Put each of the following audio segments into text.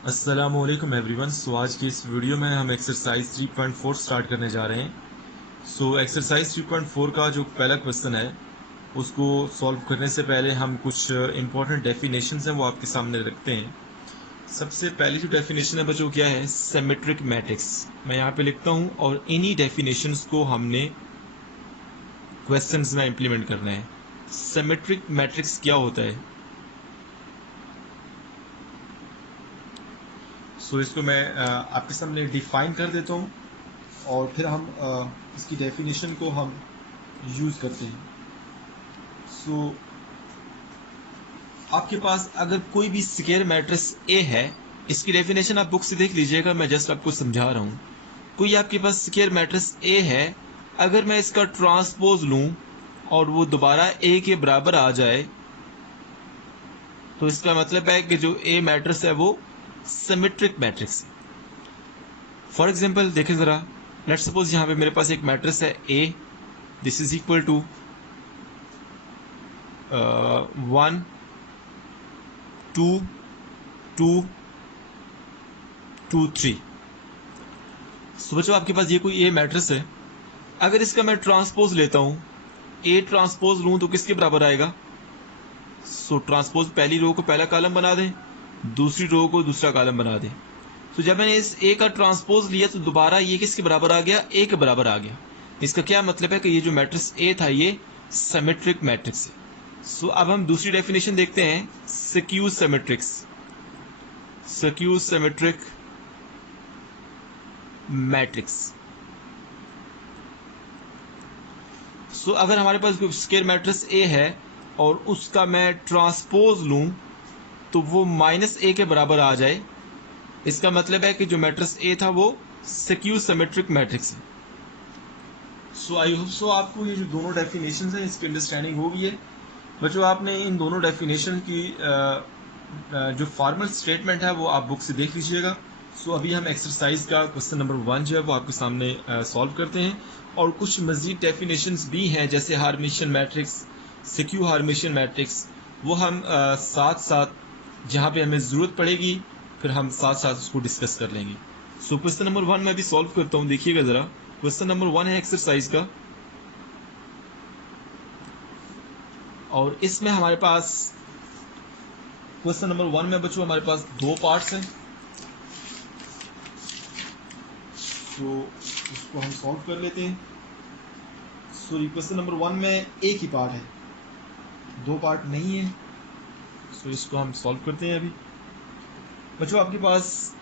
अस्सलामुअलैकुम एवरीवन। सो आज की इस वीडियो में हम एक्सरसाइज 3.4 स्टार्ट करने जा रहे हैं। एक्सरसाइज 3.4 का जो पहला क्वेश्चन है उसको सॉल्व करने से पहले हम कुछ इंपॉर्टेंट डेफिनेशंस हैं वो आपके सामने रखते हैं। सबसे पहली जो डेफिनेशन है बच्चों क्या है, सिमेट्रिक मैट्रिक्स। मैं यहाँ पे लिखता हूँ और इन्हीं डेफिनेशंस को हमने क्वेश्चंस में इम्प्लीमेंट करना है। सिमेट्रिक मैट्रिक्स क्या होता है? इसको मैं आपके सामने डिफाइन कर देता हूँ और फिर हम इसकी डेफिनेशन को हम यूज़ करते हैं। आपके पास अगर कोई भी स्केयर मैट्रिक्स ए है, इसकी डेफिनेशन आप बुक से देख लीजिएगा, मैं जस्ट आपको समझा रहा हूँ। कोई आपके पास स्केयर मैट्रिक्स ए है, अगर मैं इसका ट्रांसपोज लूँ और वो दोबारा ए के बराबर आ जाए तो इसका मतलब है कि जो ए मैट्रिक्स है वो सिमेट्रिक मैट्रिक्स है। फॉर एग्जाम्पल देखें ज़रा, लेट्स सपोज यहाँ पे मेरे पास एक मैट्रिक्स है ए, दिस इज इक्वल टू 1 2 2 2 3। सो बच्चों आपके पास ये कोई ए मैट्रिक्स है, अगर इसका मैं ट्रांसपोज लेता हूं, ए ट्रांसपोज लूं तो किसके बराबर आएगा? ट्रांसपोज पहली रो को पहला कॉलम बना दें, दूसरी रो को दूसरा कॉलम बना दें। जब मैंने इस ए का ट्रांसपोज लिया तो दोबारा ये किसके बराबर आ गया? ए के बराबर आ गया। इसका क्या मतलब है कि ये जो मैट्रिक्स ए था ये सिमेट्रिक मैट्रिक्स है। अब हम दूसरी डेफिनेशन देखते हैं, skew symmetrics. Skew symmetric matrix. अगर हमारे पास कोई स्क्वायर मैट्रिक्स ए है और उसका मैं ट्रांसपोज लूं तो वो माइनस ए के बराबर आ जाए, इसका मतलब है कि जो मैट्रिक्स ए था वो स्क्यू सिमेट्रिक मैट्रिक्स है। आई होप सो आपको ये जो दोनों डेफिनेशन हैं इसकी अंडरस्टैंडिंग हो गई है। बच्चों आपने इन दोनों डेफिनेशन की जो फॉर्मल स्टेटमेंट है वो आप बुक से देख लीजिएगा। अभी हम एक्सरसाइज का क्वेश्चन नंबर 1 जो है वो आपके सामने सॉल्व करते हैं और कुछ मजीद डेफिनेशंस भी हैं जैसे हार्मेशियन मैट्रिक्स, स्क्यू हार्मेशियन मैट्रिक्स, वो हम साथ साथ जहाँ पे हमें ज़रूरत पड़ेगी फिर हम साथ साथ उसको डिस्कस कर लेंगे। क्वेश्चन नंबर 1 मैं भी सॉल्व करता हूँ, देखिएगा ज़रा। क्वेश्चन नंबर 1 है एक्सरसाइज का और इसमें हमारे पास क्वेश्चन नंबर 1 में बच्चों हमारे पास दो पार्ट्स हैं। इसको हम सॉल्व कर लेते हैं। क्वेश्चन नंबर 1 में एक ही पार्ट है, दो पार्ट नहीं है। इसको हम सॉल्व करते हैं अभी। बच्चों आपके पास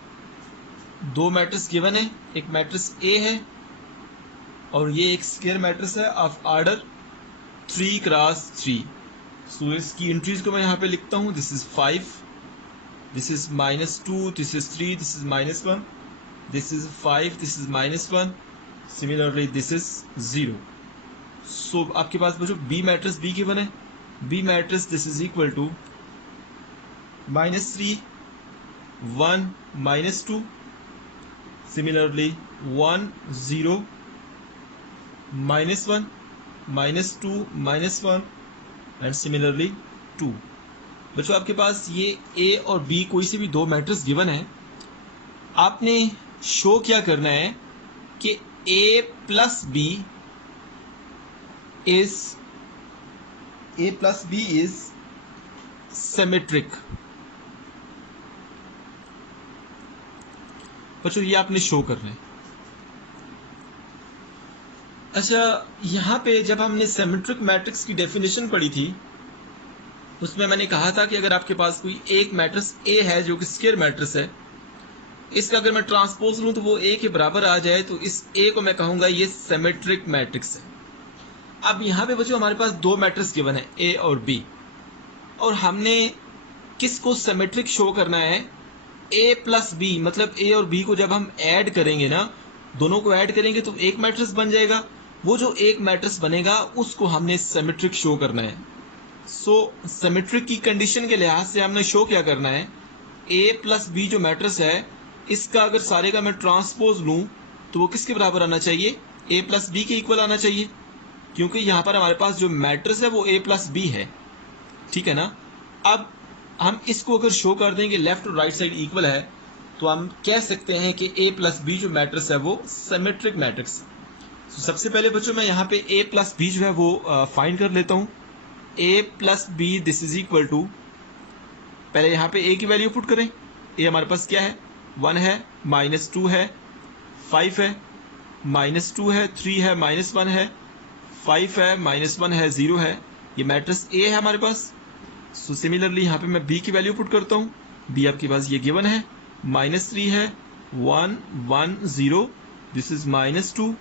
दो मैट्रिक्स गिवन है, एक मैट्रिक्स ए है और ये एक स्क्वायर मैट्रिक्स है ऑफ ऑर्डर 3 क्रॉस 3। इसकी एंट्रीज को मैं यहाँ पे लिखता हूँ, this is 5, this is -2, this is 3, this is -1, this is 5, this is -1, similarly this is 0। आपके पास बच्चों बी मैट्रिक्स बी गिवन है, B matrix this is equal to -3 1 -2, similarly 1 0 -1 -2 -1 and similarly 2। बच्चों आपके पास ये ए और बी कोई से भी दो मैट्रिक्स गिवन है, आपने शो क्या करना है कि a plus B is symmetric. बच्चों ये आपने शो करना है। अच्छा, यहां पे जब हमने सिमेट्रिक मैट्रिक्स की डेफिनेशन पढ़ी थी उसमें मैंने कहा था कि अगर आपके पास कोई एक मैट्रिक्स ए है जो कि स्क्वायर मैट्रिक्स है, इसका अगर मैं ट्रांसपोज लूं तो वो ए के बराबर आ जाए तो इस ए को मैं कहूंगा ये सिमेट्रिक मैट्रिक्स है। अब यहां पे बच्चों हमारे पास दो मैट्रिक्स गिवन है ए और बी, और हमने किसको सिमेट्रिक शो करना है? ए प्लस बी, मतलब ए और बी को जब हम ऐड करेंगे ना, दोनों को ऐड करेंगे तो एक मैट्रिक्स बन जाएगा। वो जो एक मैट्रिक्स बनेगा उसको हमने सिमेट्रिक शो करना है। सिमेट्रिक की कंडीशन के लिहाज से हमने शो क्या करना है, ए प्लस बी जो मैट्रिक्स है इसका अगर सारे का मैं ट्रांसपोज लूं तो वो किसके बराबर आना चाहिए? ए प्लस बी के इक्वल आना चाहिए, क्योंकि यहां पर हमारे पास जो मैट्रिक्स है वो ए प्लस बी है, ठीक है ना। अब हम इसको अगर शो कर देंगे लेफ्ट और राइट साइड इक्वल है तो हम कह सकते हैं कि a प्लस बी जो मैट्रिक्स है वो सिमेट्रिक मैट्रिक्स। तो सबसे पहले बच्चों मैं यहाँ पे a प्लस बी जो है वो फाइंड कर लेता हूँ। a plus B this is equal to, पहले यहाँ पे a की वैल्यू पुट करें। a हमारे पास क्या है, 1 है, -2 है, 5 है, -2 है, 3 है, -1 है, 5 है, -1 है, 0 है। ये मैट्रिक्स a है हमारे पास। सो सिमिलरली यहाँ पे मैं b की वैल्यू पुट करता हूँ। b आपके पास ये गिवन है, -3 है, 1 1 0, this is -2,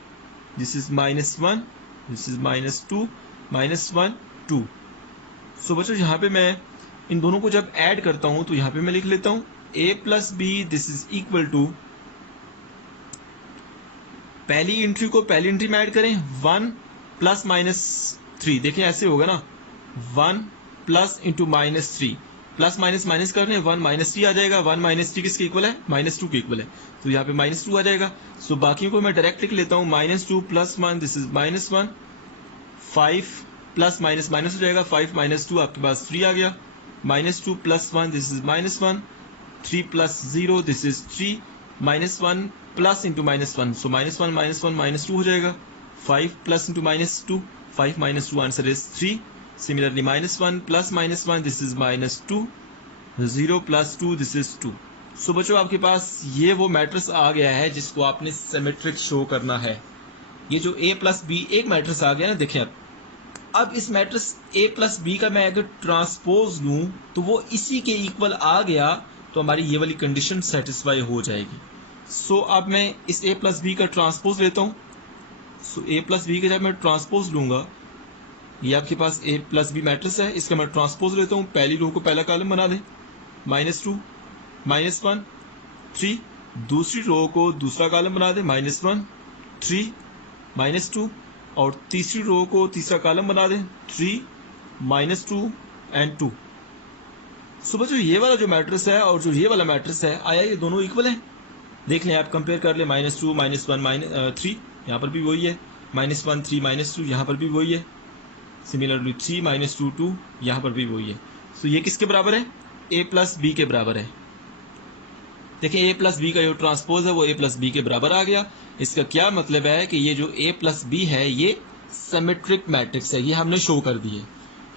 this is -1, this is -2, -1 2। सो बच्चों यहाँ पे मैं इन दोनों को जब ऐड करता हूँ तो यहाँ पे मैं लिख लेता हूँ a plus B this is equal to, पहली एंट्री को पहली एंट्री में ऐड करें 1 प्लस -3, देखें ऐसे होगा ना, 1 plus into -3, plus minus minus कर रहे हैं, 1 -3 आ जाएगा। 1 -3 किसके इक्वल है, -2 के इक्वल है, तो यहाँ पे -2 आ जाएगा। सो बाकी को मैं डायरेक्ट लिख लेता हूँ, -2 plus 1 this is -1, 5 plus minus minus हो जाएगा, 5 -2 आपके पास 3 आ गया, -2 plus 1 this is -1, 3 plus 0 this is 3, -1 plus into -1, सो -1 -2 हो जाएगा, 5 plus into -2, 5 -2 answer is 3। Similarly, -1 plus -1 this is -2, 0 plus 2 this is 2। सो बच्चों आपके पास ये वो मैट्रिक्स आ गया है जिसको आपने सिमेट्रिक शो करना है। ये जो a प्लस बी एक मैट्रिक्स आ गया ना, देखें अब इस मैट्रिक्स a प्लस बी का मैं अगर ट्रांसपोज लूं तो वो इसी के इक्वल आ गया तो हमारी ये वाली कंडीशन सेटिस्फाई हो जाएगी। सो अब मैं इस a प्लस बी का ट्रांसपोज लेता हूँ। सो a प्लस बी का जब मैं ट्रांसपोज लूंगा, ये आपके पास a प्लस बी मैट्रिक्स है, इसका मैं ट्रांसपोज लेता हूँ। पहली रो को पहला कॉलम बना दें, -2 -1 3, दूसरी रो को दूसरा कॉलम बना दें, -1 3 -2, और तीसरी रो को तीसरा कॉलम बना दें, 3 -2 एंड 2। सो बच्चों ये वाला जो मैट्रिक्स है और जो ये वाला मैट्रिक्स है, आया ये दोनों इक्वल हैं? देख लें आप, कंपेयर कर लें, -2 -1 3 यहाँ पर भी वही है, -1 3 -2 यहाँ पर भी वही है, सिमिलरली 3 -2 2 यहाँ पर भी वही है। सो ये किसके बराबर है, a प्लस बी के बराबर है। देखिए a प्लस बी का जो ट्रांसपोज है वो a प्लस बी के बराबर आ गया। इसका क्या मतलब है कि ये जो a प्लस बी है ये सिमेट्रिक मैट्रिक्स है, ये हमने शो कर दी है।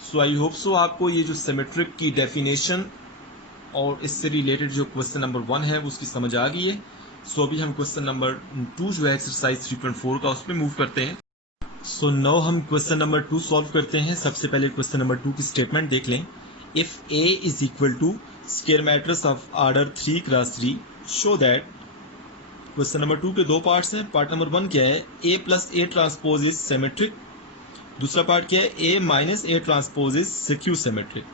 सो आई होप सो आपको ये जो सिमेट्रिक की डेफिनेशन और इससे रिलेटेड जो क्वेश्चन नंबर 1 है उसकी समझ आ गई है। सो अभी हम क्वेश्चन नंबर 2 जो है एक्सरसाइज 3.4 का, उस पर मूव करते हैं। सो नाउ हम क्वेश्चन नंबर 2 सॉल्व करते हैं। सबसे पहले क्वेश्चन नंबर 2 की स्टेटमेंट देख लें। If a is equal to square matrix of order 3 cross 3 show that, question number 2 के दो पार्ट्स हैं। पार्ट नंबर 1 क्या है, a plus a transpose is symmetric. दूसरा पार्ट क्या है, a minus a transpose is skew symmetric.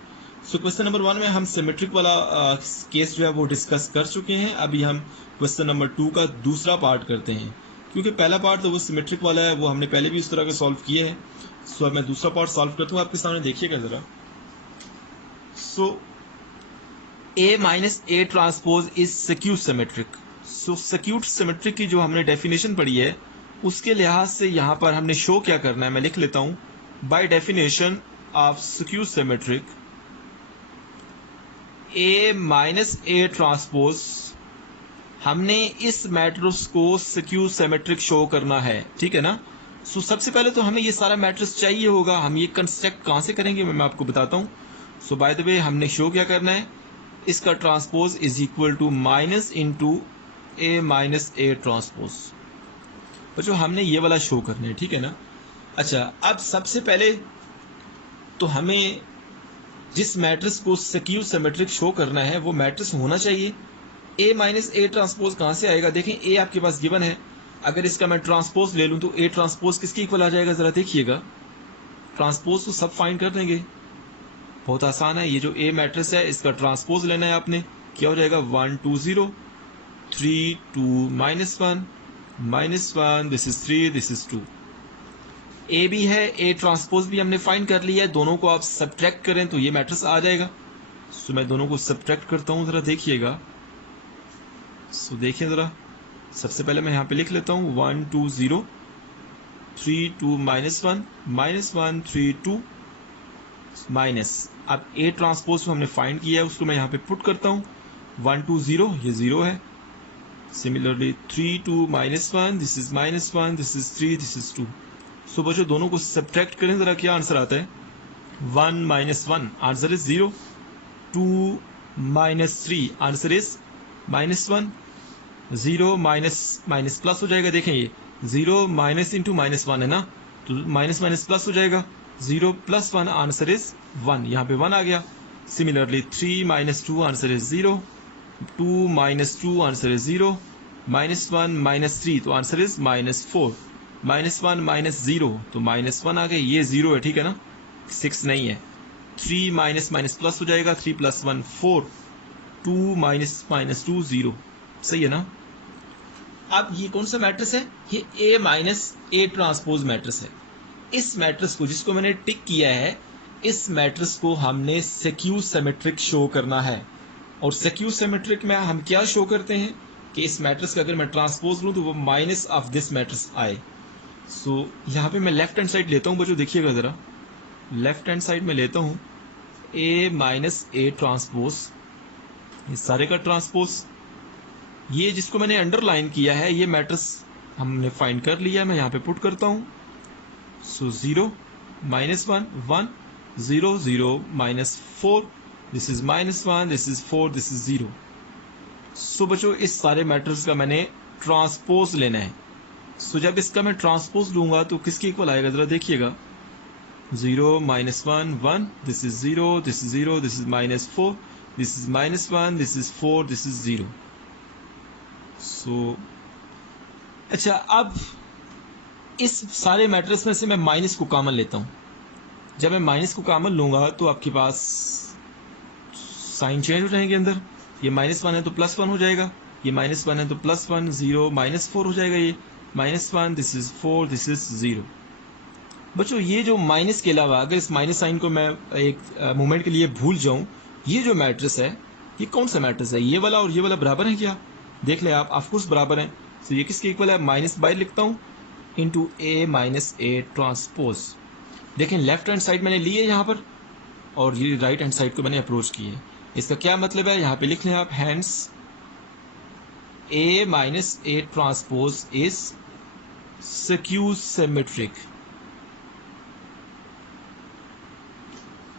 So question number 1 में हम सिमेट्रिक वाला केस जो है वो डिस्कस कर चुके हैं। अभी हम क्वेश्चन नंबर 2 का दूसरा पार्ट करते हैं, क्योंकि पहला पार्ट तो वो सिमेट्रिक वाला है, वो हमने पहले भी उस तरह के सॉल्व किए हैं। सो अब मैं दूसरा पार्ट सॉल्व करता हूँ, आपके सामने देखिएगा जरा। So a minus a transpose is skew symmetric. So skew symmetric की जो हमने डेफिनेशन पढ़ी है उसके लिहाज से यहाँ पर हमने शो क्या करना है, मैं लिख लेता हूँ। By definition of skew symmetric a minus a transpose, हमने इस मैट्रिक्स को सिक्यू सिमेट्रिक शो करना है, ठीक है ना। सो सबसे पहले तो हमें ये सारा मैट्रिक्स चाहिए होगा। हम ये कंस्ट्रक्ट कहाँ से करेंगे मैं आपको बताता हूँ। सो बाय द वे हमने शो क्या करना है, इसका transpose is equal to minus into a minus a transpose. बच्चों हमने ये वाला शो करना है, ठीक है ना। अच्छा, अब सबसे पहले तो हमें जिस मैट्रिक्स को सिक्यू सिमेट्रिक शो करना है वो मैट्रिक्स होना चाहिए। a माइनस a ट्रांसपोज कहाँ से आएगा, देखें a आपके पास गिवन है। अगर इसका मैं ट्रांसपोज ले लूँ तो a ट्रांसपोज किसके इक्वल आ जाएगा, जरा देखिएगा। ट्रांसपोज तो सब फाइंड कर देंगे, बहुत आसान है। ये जो a मैट्रिक्स है इसका ट्रांसपोज लेना है आपने, क्या हो जाएगा 1 2 0 3 2 -1 this is 3 this is 2। a भी है, a ट्रांसपोज भी हमने फाइंड कर लिया है। दोनों को आप सब्ट्रैक्ट करें तो ये मैट्रिक्स आ जाएगा। सो मैं दोनों को सब्ट्रैक्ट करता हूँ, जरा देखिएगा। सो देखिए जरा, सबसे पहले मैं यहाँ पे लिख लेता हूँ 1 2 0 3 2 -1 3 2 माइनस। अब a ट्रांसपोज को हमने फाइंड किया है, उसको मैं यहाँ पे पुट करता हूँ। 1 2 0 ये 0 है, similarly 3 2 -1, this is -1, this is 3, this is 2। सो बच्चों दोनों को सब्ट्रैक्ट करें जरा, क्या आंसर आता है? 1 -1 answer is 0, 2 -3 answer is -1, 0 minus plus हो जाएगा। देखें ये 0 माइनस इंटू -1 है ना, तो माइनस माइनस प्लस हो जाएगा, 0 + 1 आंसर इज 1, यहाँ पे 1 आ गया। Similarly 3 - 2 answer is 0, 2 - 2 answer is 0, -1 - 3 तो आंसर इज -4, -1 - 0 तो -1 आ गया, ये 0 है, ठीक है ना, 6 नहीं है। 3 माइनस प्लस हो जाएगा, 3 + 1 4, 2 - 2 0, सही है ना। अब ये कौन सा मैट्रिक्स है? ये A - A ट्रांसपोज मैट्रिक्स है। इस मैट्रिक्स को, जिसको मैंने टिक किया है, इस मैट्रिक्स को हमने सिक्यू सिमेट्रिक शो करना है। और सिक्यू सिमेट्रिक में हम क्या शो करते हैं कि इस मैट्रिक्स का अगर मैं ट्रांसपोज लूं तो वो माइनस ऑफ दिस मैट्रिक्स आए। सो यहाँ पे मैं लेफ्ट हैंड साइड लेता हूँ बच्चों, देखिएगा जरा, लेफ्ट हैंड साइड में लेता हूँ A - A ट्रांसपोज, ये सारे का ट्रांसपोज। ये जिसको मैंने अंडरलाइन किया है, ये मैट्रिक्स हमने फाइंड कर लिया, मैं यहाँ पे पुट करता हूँ। सो 0 -1 1 0 0 -4, this is -1, this is 4, this is 0। सो बच्चों इस सारे मैट्रिक्स का मैंने ट्रांसपोज लेना है। सो जब इसका मैं ट्रांसपोज लूंगा तो किसके इक्वल आएगा जरा देखिएगा, 0 -1 1, this is 0, this is 0, this is -4, this is -1, this is 4, this is 0। सो अच्छा, अब इस सारे मैट्रिक्स में से मैं माइनस को कॉमन लेता हूं। जब मैं माइनस को कॉमन लूंगा तो आपके पास साइन चेंज हो जाएंगे अंदर, ये -1 है तो +1 हो जाएगा, ये -1 है तो +1, 0 -4 हो जाएगा, ये -1, दिस इज 4, दिस इज 0। बच्चों ये जो माइनस के अलावा अगर इस माइनस साइन को मैं एक मोमेंट के लिए भूल जाऊं, ये जो मैट्रिक्स है ये कौन सा मैट्रिक्स है? ये वाला और ये वाला बराबर है क्या? देख ले आप, ऑफकोर्स बराबर है। तो ये किसके इक्वल है? माइनस बाय लिखता हूँ इंटू A - A ट्रांसपोज। देखें लेफ्ट हैंड साइड मैंने ली है यहाँ पर, और ये राइट हैंड साइड को मैंने अप्रोच की है। इसका क्या मतलब है? यहाँ पे लिख लें आप, hence A - A transpose is skew symmetric.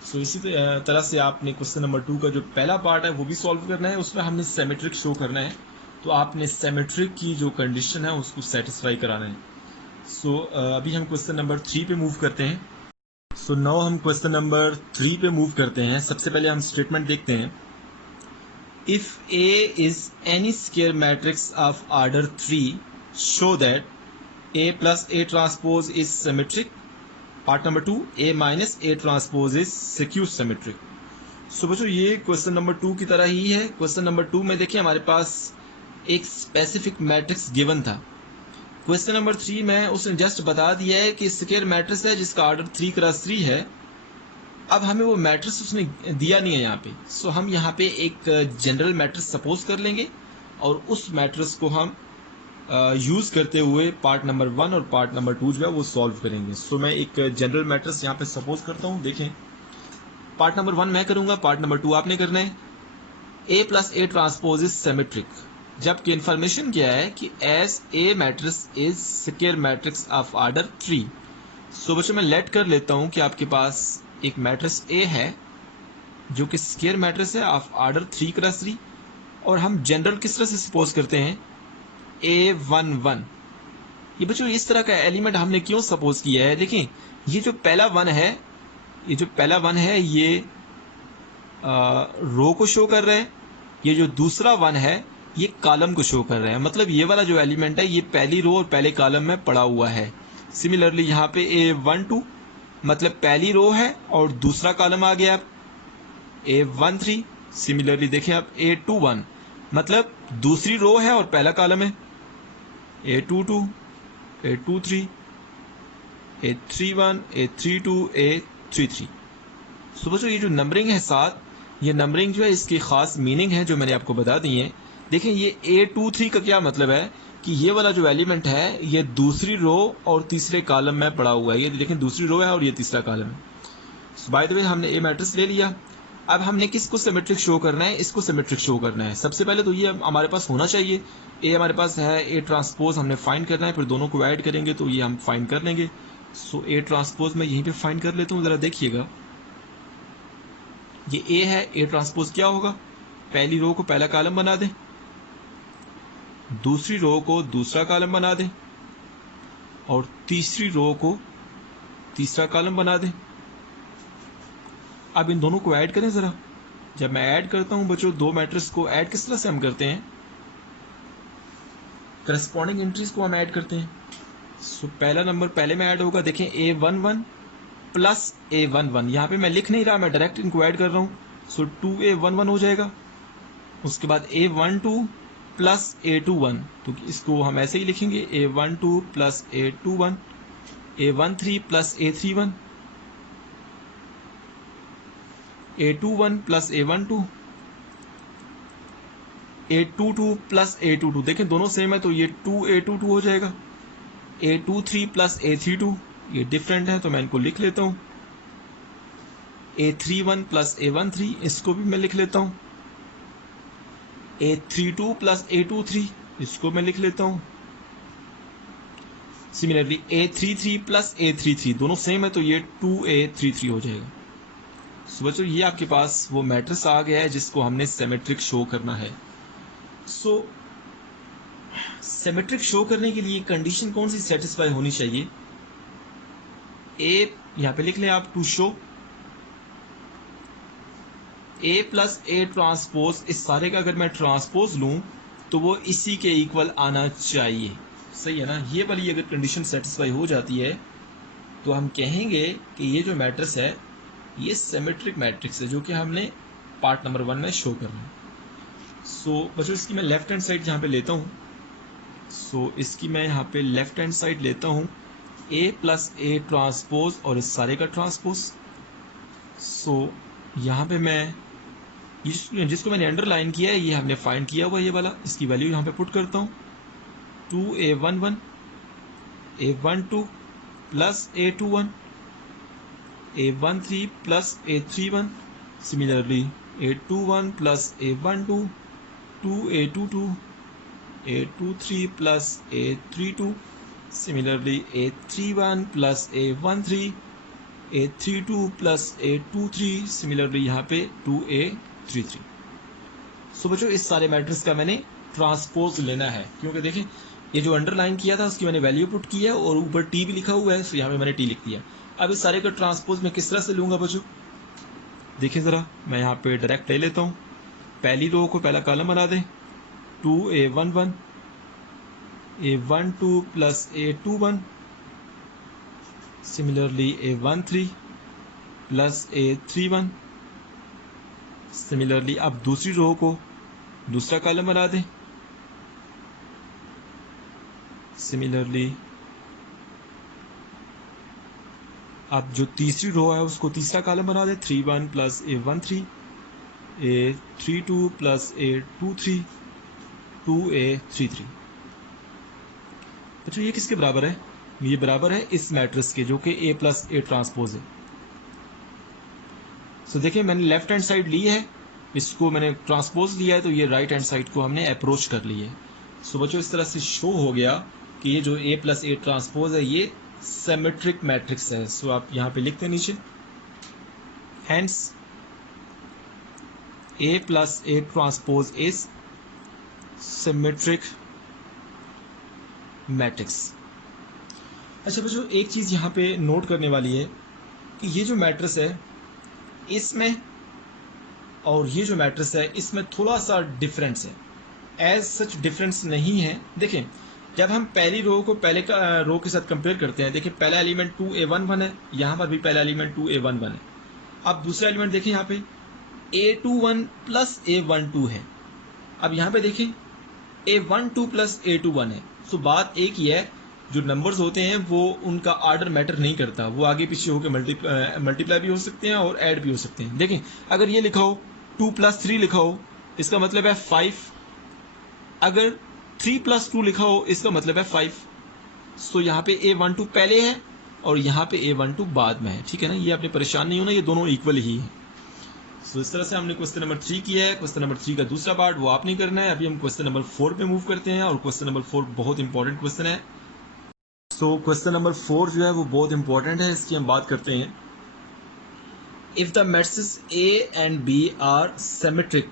So इसी तरह से आपने क्वेश्चन नंबर 2 का जो पहला पार्ट है वो भी सॉल्व करना है, उसमें हमने सिमेट्रिक शो करना है, तो आपने सिमेट्रिक की जो कंडीशन है उसको सेटिस्फाई कराना है। सो अभी हम क्वेश्चन नंबर 3 पे मूव करते हैं। सो नाउ हम क्वेश्चन नंबर 3 पे मूव करते हैं। सबसे पहले हम स्टेटमेंट देखते हैं, if A is any square matrix of order 3 show that A + A transpose is symmetric. Part number 2, A - A transpose is skew symmetric. So बच्चों ये क्वेश्चन नंबर 2 की तरह ही है। क्वेश्चन नंबर 2 में देखिए हमारे पास एक स्पेसिफिक मैट्रिक्स गिवन था। क्वेश्चन नंबर 3 में उसने जस्ट बता दिया है कि स्क्वायर मैट्रिक्स है जिसका ऑर्डर 3 × 3 है। अब हमें वो मैट्रिक्स उसने दिया नहीं है यहाँ पे। सो हम यहाँ पे एक जनरल मैट्रिक्स सपोज कर लेंगे और उस मैट्रिक्स को हम यूज करते हुए पार्ट नंबर 1 और पार्ट नंबर 2 जो है वो सॉल्व करेंगे। सो मैं एक जनरल मैट्रिक्स यहाँ पे सपोज करता हूँ। देखें पार्ट नंबर 1 मैं करूंगा, पार्ट नंबर 2 आपने करना है। A + A transpose is symmetric, जबकि इंफॉर्मेशन क्या है कि S A matrix is square matrix of order 3। सो बच्चों मैं लेट कर लेता हूँ कि आपके पास एक मैट्रिक्स A है जो कि स्क्वायर मैट्रिक्स है ऑफ ऑर्डर 3 × 3, और हम जनरल किस तरह से सपोज करते हैं, A11। ये बच्चों इस तरह का एलिमेंट हमने क्यों सपोज किया है? देखिए ये जो पहला 1 है, ये जो पहला 1 है ये रो को शो कर रहा है, ये जो दूसरा 1 है ये कॉलम को शो कर रहा है। मतलब ये वाला जो एलिमेंट है ये पहली रो और पहले कॉलम में पड़ा हुआ है। सिमिलरली यहाँ पे A12 मतलब पहली रो है और दूसरा कॉलम आ गया A13। सिमिलरली देखें आप A21 मतलब दूसरी रो है और पहला कॉलम है A22, A23, A31, A32, A33। सो बच्चों ये जो नंबरिंग है 7, ये नंबरिंग जो है इसकी खास मीनिंग है जो मैंने आपको बता दी है। देखें ये A23 का क्या मतलब है कि ये वाला जो एलिमेंट है ये दूसरी रो और तीसरे कॉलम में पड़ा हुआ है। ये देखें दूसरी रो है और ये तीसरा कॉलम है। सो बाय द वे हमने A मैट्रिक्स ले लिया। अब हमने किसको सिमेट्रिक शो करना है, इसको सिमेट्रिक शो करना है। सबसे पहले तो ये हमारे पास होना चाहिए, ए हमारे पास है, ए ट्रांसपोज हमने फाइंड करना है, फिर दोनों को ऐड करेंगे तो ये हम फाइंड कर लेंगे। सो ए ट्रांसपोज मैं यहीं पे फाइंड कर लेता हूँ, जरा देखिएगा ये ए है, ए ट्रांसपोज क्या होगा, पहली रो को पहला कॉलम बना दें, दूसरी रो को दूसरा कॉलम बना दें और तीसरी रो को तीसरा कॉलम बना दें। अब इन दोनों को ऐड करें जरा। जब मैं ऐड करता हूं बच्चों, दो मैट्रिक्स को ऐड किस तरह से हम करते हैं, करस्पॉन्डिंग एंट्रीज को हम ऐड करते हैं। सो पहला नंबर पहले में ऐड होगा, देखें A11 प्लस A11, यहाँ पे मैं लिख नहीं रहा, मैं डायरेक्ट इनको ऐड कर रहा हूँ। सो 2A11 हो जाएगा। उसके बाद A12 प्लस A21, तो इसको हम ऐसे ही लिखेंगे, A12 plus A21, A13 plus A31, A21 plus A12, A22 plus A22, देखें दोनों सेम है तो ये 2A22 हो जाएगा। A23 प्लस A32, ये डिफरेंट है तो मैं इनको लिख लेता हूँ। A31 प्लस A13, इसको भी मैं लिख लेता हूँ। A32 प्लस A23, इसको मैं लिख लेता हूँ। सिमिलरली A33 प्लस A33, दोनों सेम है तो ये 2A33 हो जाएगा। सो बच्चों ये आपके पास वो मैट्रिक्स आ गया है जिसको हमने सिमेट्रिक शो करना है। सो सिमेट्रिक शो करने के लिए कंडीशन कौन सी सेटिस्फाई होनी चाहिए, ए यहां पे लिख लें आप, to show A plus A transpose, इस सारे का अगर मैं ट्रांसपोज लूं तो वो इसी के इक्वल आना चाहिए। सही है ना, ये वाली अगर कंडीशन सेटिस्फाई हो जाती है तो हम कहेंगे कि ये जो मैट्रिक्स है ये सिमेट्रिक मैट्रिक्स है, जो कि हमने पार्ट नंबर 1 में शो करना है। सो बच्चों इसकी मैं लेफ्ट हैंड साइड यहाँ पे लेता हूँ। सो इसकी मैं यहाँ पे लेफ्ट हैंड साइड लेता हूँ, ए प्लस ए ट्रांसपोज और इस सारे का ट्रांसपोज। सो यहाँ पे मैं जिसको मैंने अंडरलाइन किया है ये हमने फाइंड किया हुआ ये वाला, इसकी वैल्यू यहाँ पे पुट करता हूँ। 2A11 A12 plus A21 A13 plus A31, similarly A21 plus A12 2A22 A23 plus A32, similarly A31 plus A13 A32 plus A23, similarly यहाँ पे 2A33। सो बच्चों इस सारे मैट्रिक्स का मैंने ट्रांसपोज लेना है, क्योंकि देखें ये जो अंडरलाइन किया था उसकी मैंने वैल्यू पुट किया और ऊपर टी भी लिखा हुआ है, सो यहाँ पे मैंने टी लिख दिया। अब इस सारे का ट्रांसपोज मैं किस तरह से लूंगा बच्चों, देखिए जरा, मैं यहाँ पे डायरेक्ट ले लेता हूँ। पहली रो को पहला कॉलम बना दें, 2A11 A12 plus A21, similarly A13 plus A31, similarly अब दूसरी रो को दूसरा कॉलम बना दें, सिमिलरली अब जो तीसरी रो है उसको तीसरा कॉलम बना दें, 31 plus A13 A32 plus A23 2A33। अच्छा ये किसके बराबर है, ये बराबर है इस मैट्रिक्स के जो कि ए प्लस ए ट्रांसपोज है। सो देखिए मैंने लेफ्ट हैंड साइड ली है, इसको मैंने ट्रांसपोज लिया है, तो ये राइट हैंड साइड को हमने अप्रोच कर ली है। सो बच्चों इस तरह से शो हो गया कि ये जो ए प्लस ए ट्रांसपोज है ये सिमेट्रिक मैट्रिक्स है। सो आप यहाँ पे लिखते हैं नीचे, hence A plus A transpose is symmetric matrix. अच्छा बच्चों एक चीज यहाँ पे नोट करने वाली है कि ये जो मैट्रिक्स है इसमें और ये जो मैट्रिक्स है इसमें थोड़ा सा डिफरेंस है, एज सच डिफरेंस नहीं है। देखें जब हम पहली रो को पहले का रो के साथ कंपेयर करते हैं, देखिए पहला एलिमेंट 2A11 है, यहाँ पर भी पहला एलिमेंट 2A11 है। अब दूसरा एलिमेंट देखें यहाँ पे A21 प्लस A12 है। अब यहाँ पे देखें A12 प्लस A21 है। सो बात एक ही है, जो नंबर्स होते हैं वो उनका ऑर्डर मैटर नहीं करता, वो आगे पीछे होकर मल्टीप्लाई भी हो सकते हैं और ऐड भी हो सकते हैं। देखें अगर ये लिखा हो 2 प्लस 3 लिखा हो इसका मतलब है 5, अगर 3 प्लस 2 लिखा हो इसका मतलब है 5। सो यहाँ पे A12 पहले है और यहाँ पे A12 बाद में है, ठीक है ना, ये आपने परेशान नहीं होना, ये दोनों इक्वल ही है। सो इस तरह से हमने क्वेश्चन नंबर 3 किया है। क्वेश्चन नंबर 3 का दूसरा पार्ट वो आप नहीं करना है। अभी हम क्वेश्चन नंबर 4 पे मूव करते हैं और क्वेश्चन नंबर 4 बहुत इंपॉर्टेंट क्वेश्चन है। सो क्वेश्चन नंबर 4 जो है वो बहुत इंपॉर्टेंट है, इसकी हम बात करते हैं। If the matrices A and B are symmetric,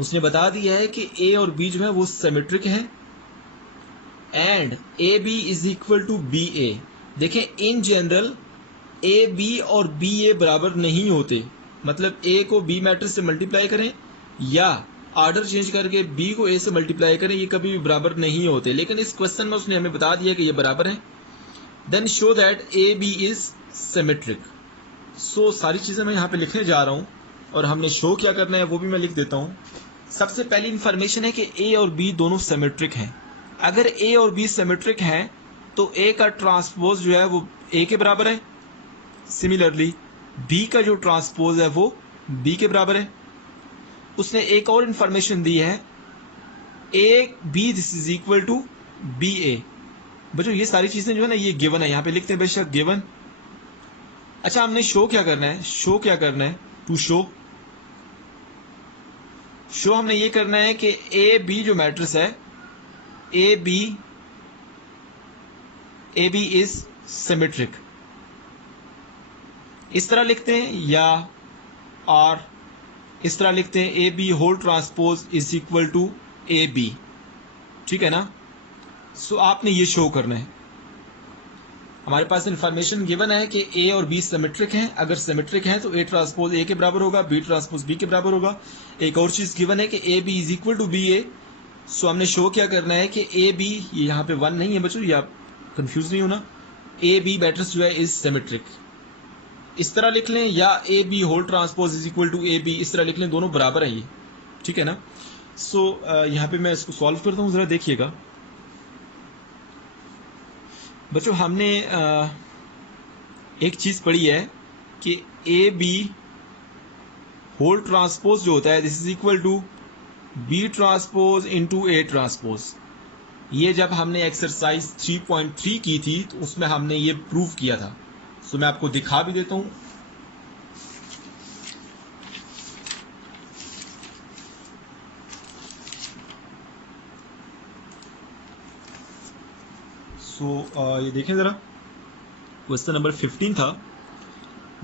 उसने बता दिया है कि A और B जो है वो सिमेट्रिक है and AB is equal to BA। देखें इन जनरल AB और BA बराबर नहीं होते, मतलब A को B मैट्रिक्स से मल्टीप्लाई करें या ऑर्डर चेंज करके B को A से मल्टीप्लाई करें, ये कभी भी बराबर नहीं होते। लेकिन इस क्वेश्चन में उसने हमें बता दिया कि ये बराबर है। Then show that AB is symmetric. So सारी चीज़ें मैं यहाँ पे लिखने जा रहा हूँ और हमने शो क्या करना है वो भी मैं लिख देता हूँ। सबसे पहली इंफॉर्मेशन है कि A और B दोनों सिमेट्रिक हैं। अगर A और B सिमेट्रिक हैं तो A का ट्रांसपोज जो है वो A के बराबर है, सिमिलरली B का जो ट्रांसपोज है वो B के बराबर है। उसने एक और इंफॉर्मेशन दी है AB this is equal to BA। बच्चों ये सारी चीजें जो है ना ये गिवन है, यहाँ पे लिखते हैं बेशक गिवन। अच्छा हमने शो क्या करना है, शो क्या करना है, टू शो हमने ये करना है कि AB जो मैट्रिक्स है AB इज सिमेट्रिक, इस तरह लिखते हैं या और इस तरह लिखते हैं AB whole transpose is equal to AB, ठीक है ना। सो आपने ये शो करना है। हमारे पास इंफॉर्मेशन गिवन है कि A और B सिमेट्रिक हैं। अगर सिमेट्रिक हैं तो A ट्रांसपोज A के बराबर होगा, B ट्रांसपोज B के बराबर होगा। एक और चीज गिवन है कि AB is equal to BA। So हमने शो क्या करना है कि AB, ये यहाँ पे 1 नहीं है बच्चों, ये आप कंफ्यूज नहीं होना, AB मैट्रिक्स जो है इज सिमेट्रिक, इस तरह लिख लें, या AB whole transpose is equal to AB, इस तरह लिख लें, दोनों बराबर है ये, ठीक है ना। सो यहाँ पे मैं इसको सॉल्व करता हूँ, जरा देखिएगा बच्चों। हमने एक चीज पढ़ी है कि AB होल ट्रांसपोज जो होता है this is equal to B transpose into A transpose. ये जब हमने एक्सरसाइज 3.3 की थी तो उसमें हमने ये प्रूव किया था। सो मैं आपको दिखा भी देता हूं। ये देखें जरा, क्वेश्चन नंबर 15 था,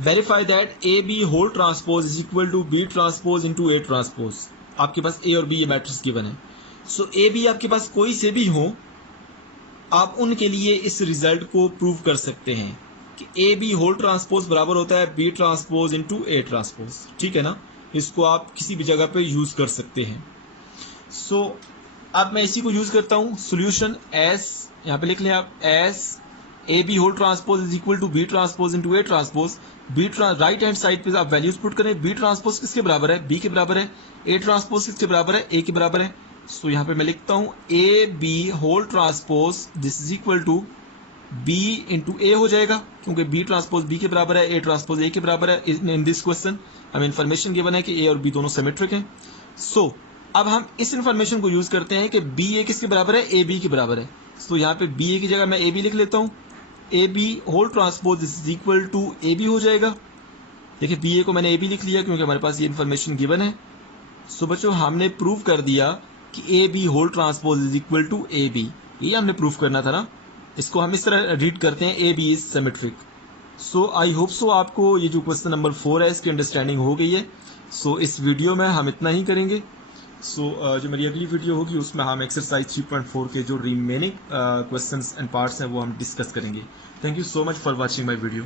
verify that AB whole transpose is equal to B transpose into A transpose. आपके पास A और B ये मैट्रिक्स गिवन है। सो AB आपके पास कोई से भी हो, आप उनके लिए इस रिजल्ट को प्रूव कर सकते हैं कि AB होल ट्रांसपोज बराबर होता है B transpose into A transpose, ठीक है ना। इसको आप किसी भी जगह पे यूज कर सकते हैं। सो अब मैं इसी को यूज करता हूं, सोल्यूशन S, यहाँ पे लिख लें आप S AB whole transpose is equal to B transpose into A transpose. Right hand side पे आप वैल्यूज पुट करें, B ट्रांसपोज किसके बराबर है, B के बराबर है, A ट्रांसपोज किसके बराबर है, A के बराबर है। सो यहाँ पे मैं लिखता हूं AB whole transpose this is equal to B into A हो जाएगा, क्योंकि B ट्रांसपोज B के बराबर है, A ट्रांसपोज A के बराबर है। इन दिस क्वेश्चन हमें इन्फॉर्मेशन गिवन है कि A और B दोनों सिमेट्रिक हैं। सो अब हम इस इन्फॉर्मेशन को यूज करते हैं कि BA किसके बराबर है, AB के बराबर है। सो यहाँ पे BA की जगह मैं AB लिख लेता हूँ, AB whole transpose this is equal to AB हो जाएगा। देखिए BA को मैंने AB लिख लिया क्योंकि हमारे पास ये इन्फॉर्मेशन गिवन है। सो बच्चों हमने प्रूव कर दिया कि AB whole transpose is equal to AB, ये हमने प्रूव करना था ना। इसको हम इस तरह रीड करते हैं AB is symmetric. So I hope so आपको ये जो क्वेश्चन नंबर 4 है इसकी अंडरस्टैंडिंग हो गई है। सो इस वीडियो में हम इतना ही करेंगे। जो मेरी अगली वीडियो होगी उसमें हम एक्सरसाइज 3.4 के जो रिमेनिंग क्वेश्चंस एंड पार्ट्स हैं वो हम डिस्कस करेंगे। Thank you so much for watching my video.